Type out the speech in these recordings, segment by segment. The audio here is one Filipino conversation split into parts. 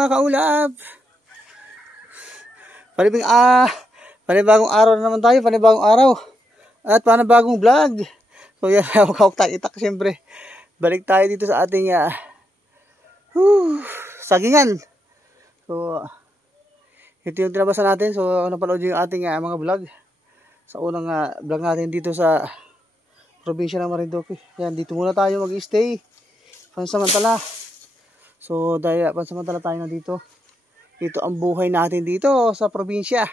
mga kaulap. Panibagong araw na naman tayo, panibagong araw. At panibagong vlog. So yan, hawak tayo itak siyempre. Balik tayo dito sa ating sagingan. So, ito yung tinabasan natin. So, napanood yung ating mga vlog. Sa unang vlog natin dito sa probinsya ng Marinduque. Yan, dito muna tayo mag-stay. Pansamantala. So, dahil pansamantala tayo na dito. Ito ang buhay natin dito sa probinsya.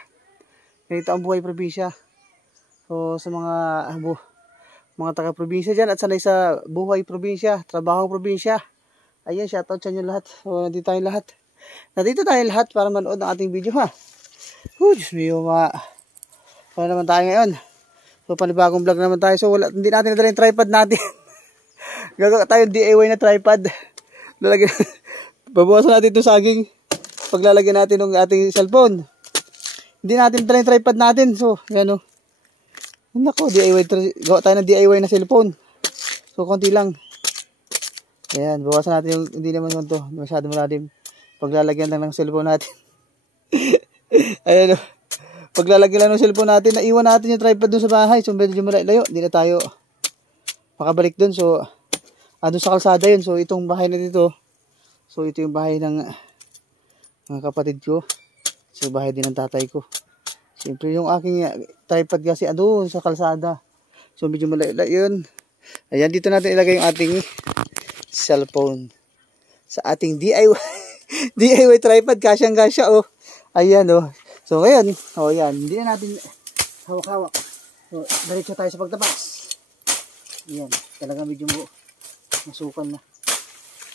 Ito ang buhay probinsya. So, sa mga taga-probinsya dyan at sanay sa buhay probinsya, trabaho probinsya. Ayan, shoutout sa inyo lahat. So, nandito tayo lahat. Nandito tayo lahat para manood ng ating video ha. Diyos mio, wala naman tayo ngayon. So, panibagong vlog naman tayo. So, hindi natin nadala yung tripod natin. Gagawa tayo DIY na tripod. Babawasan natin ito saging. Paglalagyan natin ng ating cellphone. Hindi natin dala yung tripod natin. So, gano. Nako, gawa tayo ng DIY na cellphone. So, konti lang. Ayan, bawasan natin yung, hindi naman yun to. Masyado malalim. Paglalagyan lang ng cellphone natin. Ayan o. Paglalagyan lang ng cellphone natin, naiwan natin yung tripod dun sa bahay. So, medyo malayo. Hindi na tayo makabalik dun. So, andun sa kalsada yun. So, itong bahay na dito. So, ito yung bahay ng mga kapatid ko. So, bahay din ng tatay ko. Siyempre, yung aking tripod kasi andun sa kalsada. So, medyo malayo yun. Ayan, dito natin ilagay yung ating cellphone. Sa ating DIY tripod. Kasyang-kasya, oh. Ayan, oh. So, ngayon, oh, yan. Hindi na natin hawak-hawak. So, diretso tayo sa pagtapas. Ayan. Talagang medyo masukan na.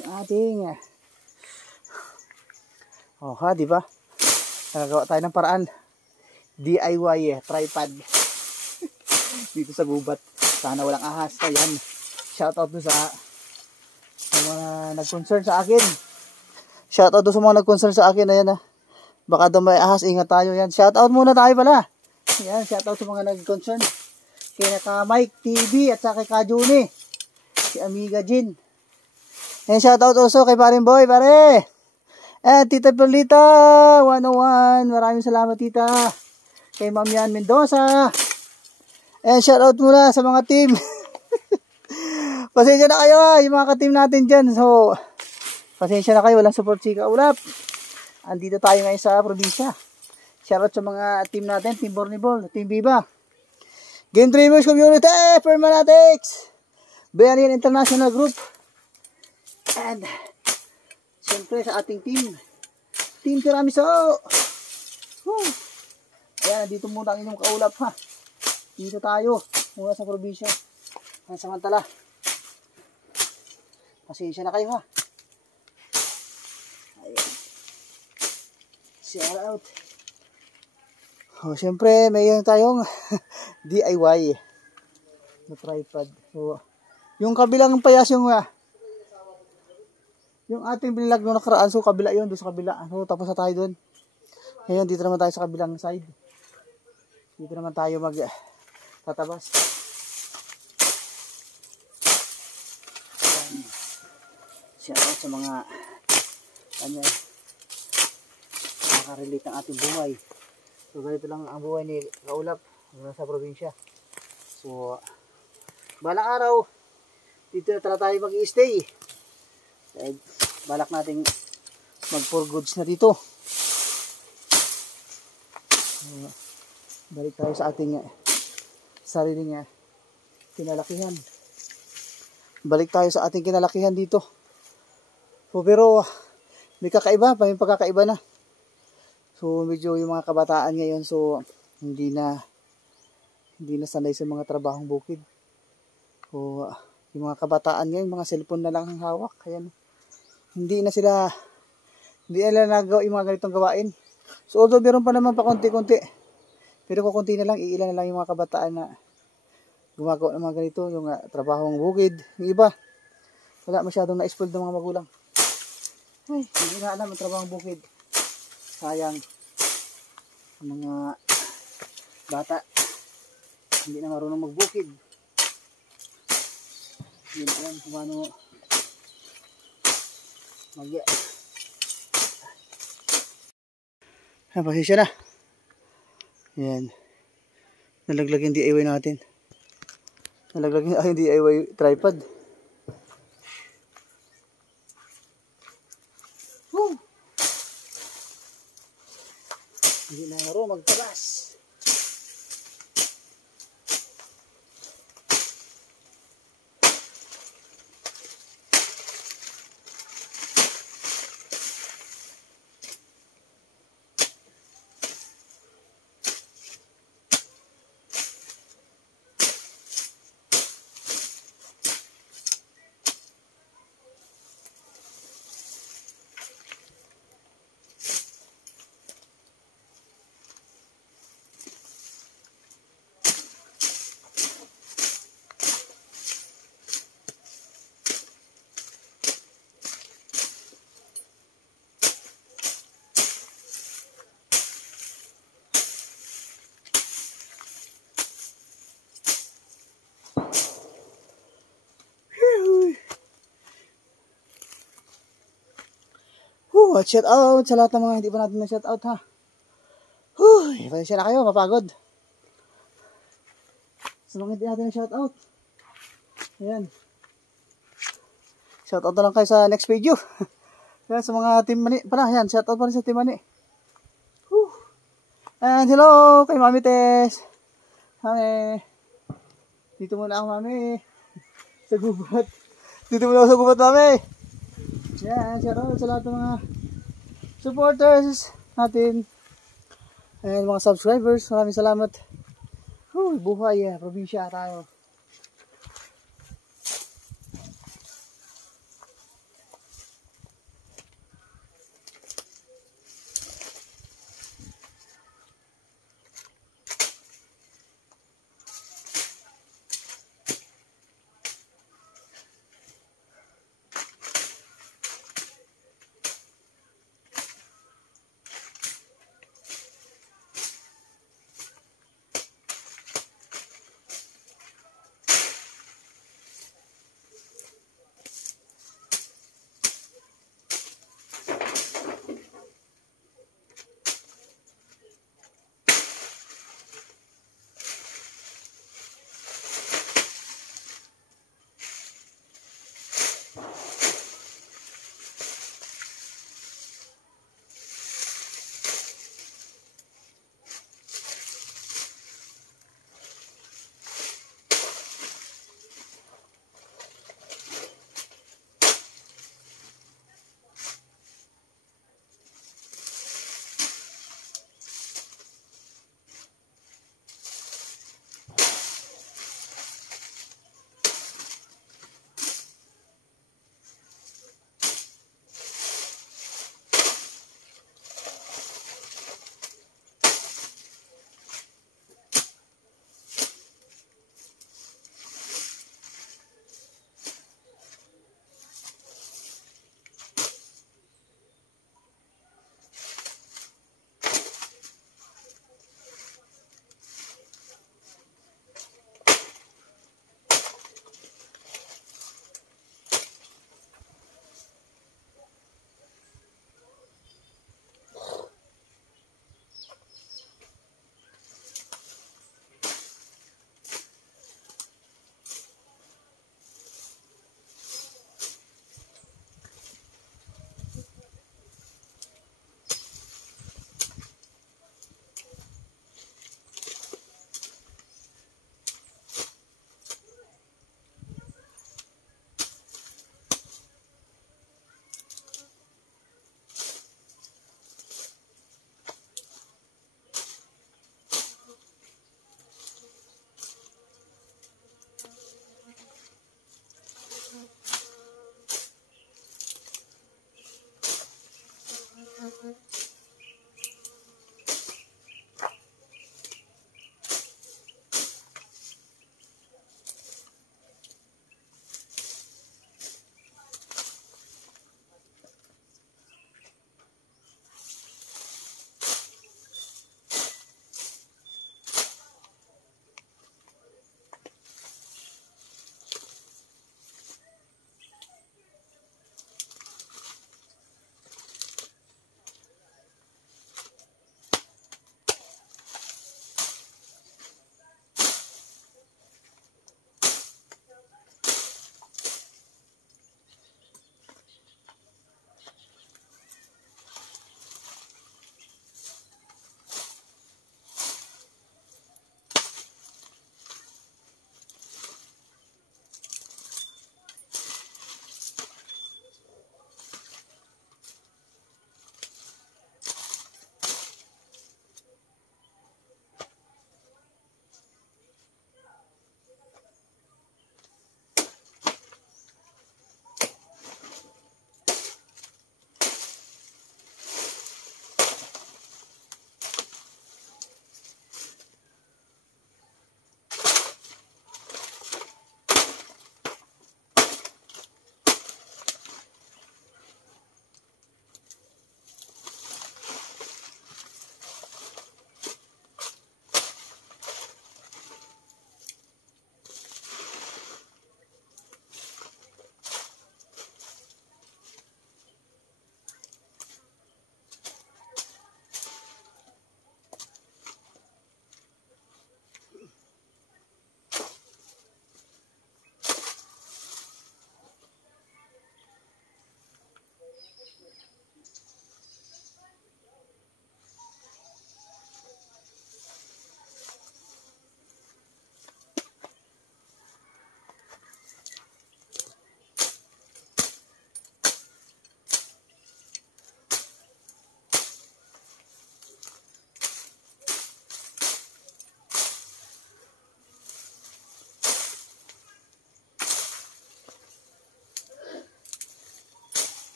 Yung ating, oh, ha, diba? Nagagawa tayo ng paraan. DIY, tripod. Dito sa gubat. Sana walang ahas. Ayan. Shoutout doon sa mga nag-concern sa akin. Shoutout doon sa mga nag-concern sa akin. Ayan, baka daw may ahas, ingat tayo. Yan, shoutout muna tayo pala. Yan, shoutout sa mga nag-concern. Kaya ka Mike TV at saka kay Kajuni. Si Amiga Jin. Yan, shoutout also kay Paring Boy, pare. And Tita Perlita 101. Maraming salamat, Tita. Kay Ma'am Yan Mendoza. And shoutout muna sa mga team. Pasensya na kayo, yung mga ka-team natin dyan. So, pasensya na kayo, walang support si Kaulap. Andito tayo ngayon sa probinsya. Shoutout sa mga team natin, Team Bornibol, Team Viva, Game Dreamers Community, Permanatics, Bayanihan International Group, and siyempre sa ating team, Team Tiramiso. Ayan, dito muna ang inyong Kaulap ha. Dito tayo, muna sa probinsya. Samantala, pasensya na kayo ha. Ayan. Shout out. Oh, syempre may tayong DIY na tripod. So, yung kabilang payas yung ating binilag nung nakaraan. So, kabila yun, doon sa kabila. So, tapos na tayo doon. Ngayon, dito naman tayo sa kabilang side. Dito naman tayo tatabas. Shout out sa mga relate ang ating buhay. So, ganito lang ang buhay ni Kaulap sa probinsya. So, balang araw, dito na tayo mag-i-stay. Balak nating mag-for goods na dito. So, balik tayo sa ating sariling kinalakihan. Balik tayo sa ating kinalakihan dito. So, pero may kakaiba, may pagkakaiba na. So, medyo yung mga kabataan ngayon, so, hindi na sanay sa mga trabahong bukid. So, yung mga kabataan ngayon, mga cellphone na lang ang hawak. Ayan. Hindi na nagawa yung mga ganitong gawain. So, although meron pa naman pa konti-konti. Pero kukunti na lang, iilan na lang yung mga kabataan na gumagawa ng mga ganito, yung trabahong bukid. Yung iba, wala masyadong na-spoiled ng mga magulang. Ay, hindi na alam ang trabahong bukid. Sayang ang mga bata hindi na marunong magbukid. Hindi na alam kung paano Pasensya na. Yan. Nalaglag yung DIY natin. Nalaglag yung DIY tripod. Woo! Hindi na nga ro magtabas. Shout out sa lahat ng mga hindi pa natin na shout out ha. Pasensya na kayo, mapagod. Sa mga hindi natin na shout out. Ayan. Shout out na lang kayo sa next video. Ayan, sa mga Team Mani pala, ayan, shout out pa rin sa Team Mani. And hello kay Mami Tess. Mami. Dito muna ako, Mami. Sa gubat. Dito muna ako sa gubat, Mami. Ayan, shout out sa lahat ng mga supporters natin and mga subscribers. Maraming salamat. Buhay probinsya tayo.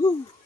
Whew.